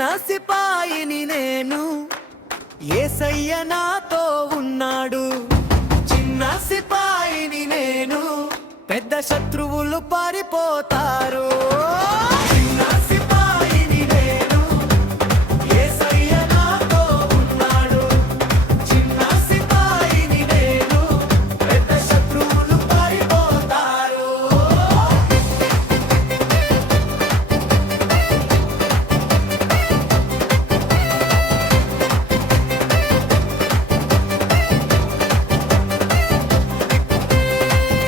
చిన్న సిపాయిని నేను, యేసయ్య నాతో ఉన్నాడు. చిన్న సిపాయిని నేను, పెద్ద శత్రువులు పారిపోతారు. చిన్న సిపాయిని నేను, యేసయ్య నాతో ఉన్నాడు. చిన్న సిపాయిని నేను, పెద్ద శత్రువులు పారిపోతారు.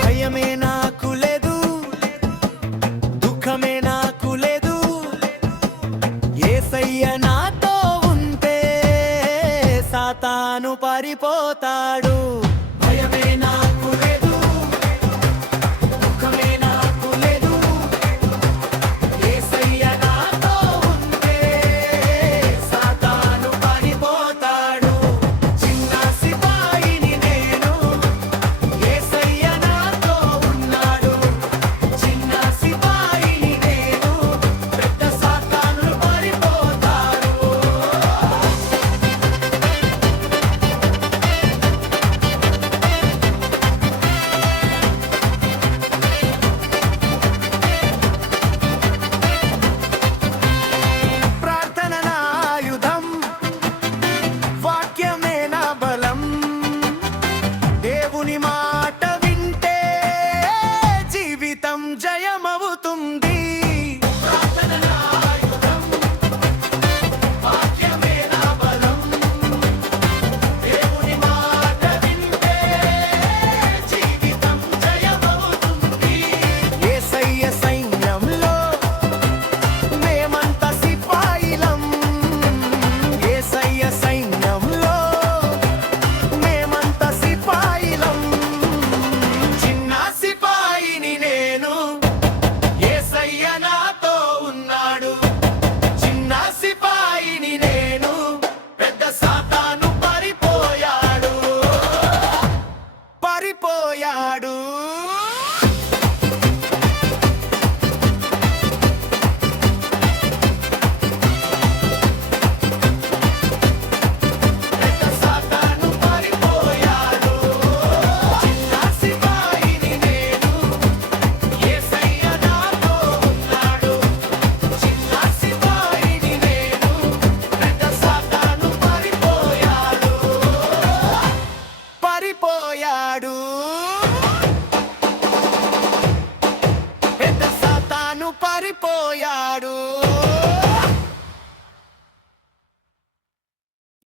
భయమే నాకు లేదు, దుఃఖమే నాకు లేదు, యేసయ్య నాతో ఉంటే సాతాను పారిపోతాడు. భయమే నాకు లేదు, దుఃఖమే నాకు లేదు, యేసయ్య నాతో ఉంటే సాతాను పారిపోతాడు. చిన్న సిపాయిని నేను, యేసయ్య నాతో ఉన్నాడు. చిన్న సిపాయిని నేను, పెద్ద సాతానులు పారిపోతారు. ప్రార్థన నా ఆయుధం, వాక్యమే నా బలం. దేవుని మాట వింటే జీవితం జయమవుతుంది. ప్రార్థన నా ఆయుధం, వాక్యమే నా బలం. దేవుని మాట వింటే జీవితం జయమవుతుంది. యేసయ్య సైన్యంలో మేమంతా సిపాయిలం. యేసయ్య సైన్యంలో మేమంతా సిపాయిలం. చిన్న సిపాయిని నేను, యేసయ్య నాతో ఉన్నాడు. చిన్న సిపాయిని నేను, పెద్ద సాతాను పారిపోయాడు. పారిపోయాడు. పెద్ద సాతాను పారిపోయాడు. చిన్న సిపాయిని నేను, యేసయ్య నాతో ఉన్నాడు. చిన్న సిపాయిని నేను, పెద్ద సాతాను పారిపోయాడు. పారిపోయాడు. పెద్ద సాతాను పారిపోయాడు.